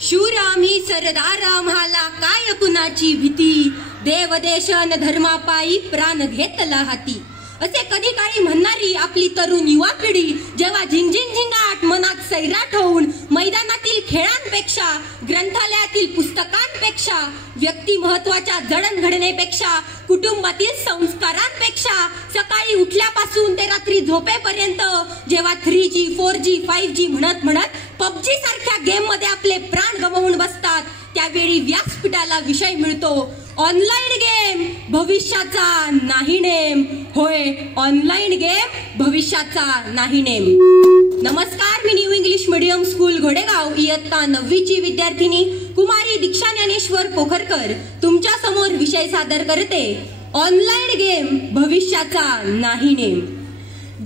शूर आम्ही सरदार आम्हाला काय कुणाची भीती, देव देश न धर्मापायी प्राण घेतला हाती. असे कधी काळी म्हणणारी आपली तरुण युवा पिढी जेव्हा झिंझिंग झिंगाट मनात सैराट होऊन मैदानातील खेळांपेक्षा, ग्रंथालयातील पुस्तकांपेक्षा, व्यक्ती महत्वाच्या जडणघडणेपेक्षा, कुटुंबातील संस्कारांपेक्षा सकाळी उठल्यापासून ते रात्री झोपेपर्यंत जेव्हा 3G 4G 5G म्हणत म्हणत पबजी सारख्या गेम मध्ये आपले प्राण गमावून बसतात, त्यावेळी व्यासपीठाला विषय मिळतो ऑनलाईन गेम भविष्याचा नाही नेम. होय, ऑनलाईन गेम भविष्याचा नाही नेम. नमस्कार, मी न्यू इंग्लिश मीडियम स्कूल घोडेगाव इयत्ता 9वीची विद्यार्थिनी कुमारी दीक्षा ज्ञानेश्वर पोखरकर तुमच्या समोर विषय सादर करते ऑनलाईन गेम भविष्याचा नहीं नेम.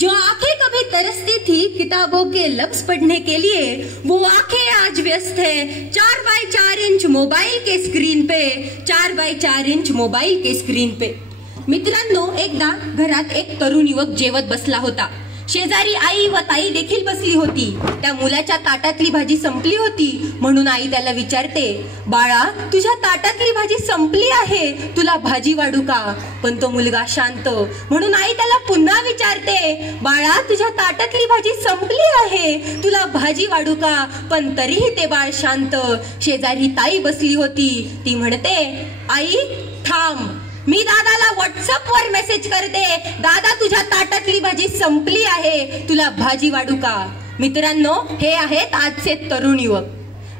जो आंखें कभी तरसती थी किताबों के लफ्ज पढ़ने के लिए, वो आंखें आज व्यस्त है 4x4 इंच मोबाइल के स्क्रीन पे, 4x4 इंच मोबाइल के स्क्रीन पे. मित्रांनो, एकदा घरात एक तरुण युवक जेवत बसला होता. शेजारी आई व ताई देखील बसली होती. त्या मुलाच्या ताटातली भाजी संपली होती म्हणून आई त्याला विचारते, बाळा, तुझ्या ताटातली भाजी संपली आहे, तुला भाजी वाढू का? पण तो मुलगा शांत म्हणून आई त्याला पुन्हा विचारते, बाळा, तुझ्या ताटातली भाजी संपली आहे, तुला भाजी वाढू का? पण तरीही ते बाळ शांत. शेजारी ताई बसली होती. ती म्हणते, आई थांब, मी दादाला व्हॉट्सअप वर मेसेज करते, दादा तुझ्या ताटातली भाजी संपली आहे, तुला भाजी वाढू का? मित्रांनो, हे आहेत आजचे तरुण युवक.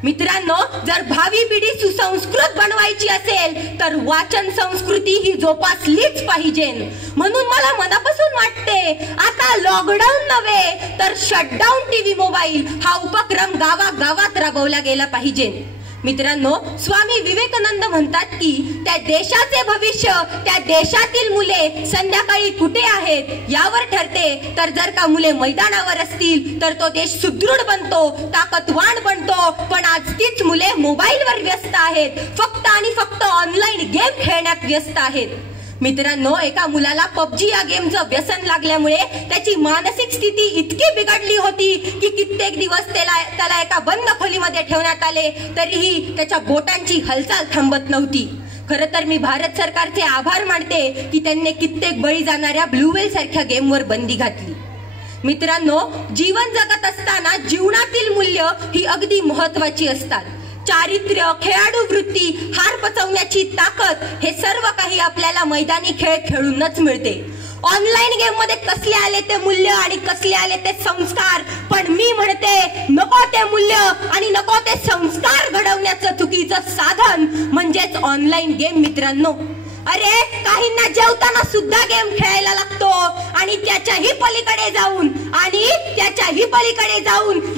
मित्रांनो, जर भावी पिढी सुसंस्कृत बनवायची असेल तर वाचन संस्कृती ही जोपासलीच पाहिजे. म्हणून मला मनापासून वाटते, आता लॉकडाऊन नव्हे तर शटडाऊन टीव्ही मोबाईल हा उपक्रम गावागावात राबवला गेला पाहिजे. मित्रांनो, स्वामी विवेकानंद म्हणतात की त्या देशाचे भविष्य, त्या देशातील मुले संध्याकाळी कुठे आहेत यावर ठरते. तर जर का मुले मैदानावर असतील तर तो देश सुदृढ बनतो, ताकदवान बनतो. पण आज तीच मुले मोबाईलवर व्यस्त आहेत, फक्त आणि फक्त ऑनलाईन गेम खेळण्यात व्यस्त आहेत. मित्रांनो, एका मुलाला पबजी या गेमचं व्यसन लागल्यामुळे त्याची मानसिक स्थिती इतकी बिघडली होती की कित्येक दिवस त्याला एका बंद खोलीमध्ये ठेवण्यात आले, तरीही त्याच्या बोटांची हालचाल थांबत नव्हती. खरं तर मी भारत सरकारचे आभार मानते की त्यांनी कित्येक बळी जाणाऱ्या ब्लू व्हेल सारख्या गेमवर बंदी घातली. मित्रांनो, जीवन जगत असताना जीवनातील मूल्य ही अगदी महत्वाची असतात. चारित्र्य, खेळाडू वृत्ती, हार पचवण्याची ताकद हे सर्व काही आपल्याला मैदानी खेळ खेळूनच मिळते. ऑनलाईन गेम मध्ये कसले आले ते मूल्य आणि कसले आले ते संस्कार, पण मी म्हणते नको ते मूल्य आणि नको ते संस्कार घडवण्याचं चुकीचं साधन म्हणजेच ऑनलाईन गेम. मित्रांनो, अरे काहींना जेवताना सुद्धा गेम खेळायला लागतो आणि त्याच्याही पलीकडे जाऊन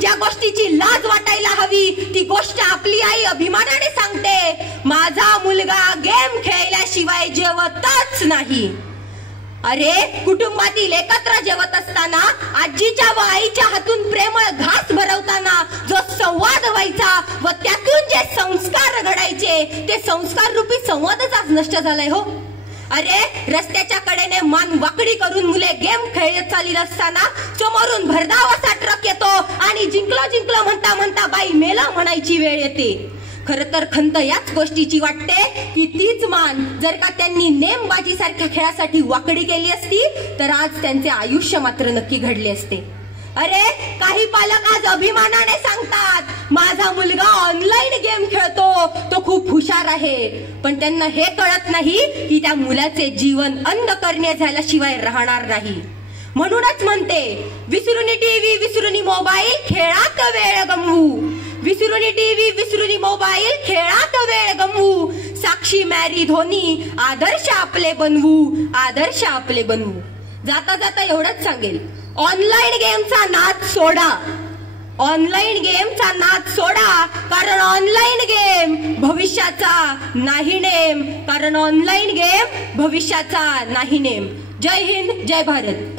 ज्या गोष्टीची लाज वाटायला हवी ती गोष्ट आपली आई अभिमानाने सांगते, माझा मुलगा गेम खेळल्याशिवाय जेवतच नाही. अरे, कुटुंबातील एकत्र जेवत असताना आजीच्या व आईच्या हातून प्रेमळ घास भरवताना जो संवाद व्हायचा व त्यातून जे संस्कार घडायचे ते संस्कार रूपी संवादच आज नष्ट झालाय. हो, अरे, रस्त्याच्या कडेने मान वाकडी करून मुले गेम खेळत चालली असताना समोरून भरधाव असा ट्रक येतो आणि जिंकलो म्हणता म्हणता बाई मेला म्हणायची वेळ येते. खरं तर खंत याच गोष्टीची वाटते की तीच मान जर का त्यांनी नेमबाजी सारख्या खेळासाठी वाकडी केली असती तर आज त्यांचे आयुष्य मात्र नक्की घडले असते. अरे, काही पालक आज अभिमानाने सांगतात, माझा मुलगा ऑनलाईन गेम खेळतो, तो खूप हुशार आहे. पण त्यांना हे कळत नाही की त्या मुलाचे जीवन अंध करणे झाल्याशिवाय राहणार नाही. म्हणूनच म्हणते, विसरुनी टीव्ही विसरुनी मोबाईल खेळात वेळ गमवू, विसरुनी टीव्ही विसरुनी मोबाईल खेळात वेळ गमवू, साक्षी मॅरी धोनी आदर्श आपले बनवू, आदर्श आपले बनवू. जाता जाता एवढंच सांगेल, ऑनलाईन गेमचा नाद सोडा, ऑनलाईन गेमचा नाद सोडा, कारण ऑनलाईन गेम भविष्याचा नाही नेम, कारण ऑनलाईन गेम भविष्याचा नाही नेम. जय हिंद, जय भारत.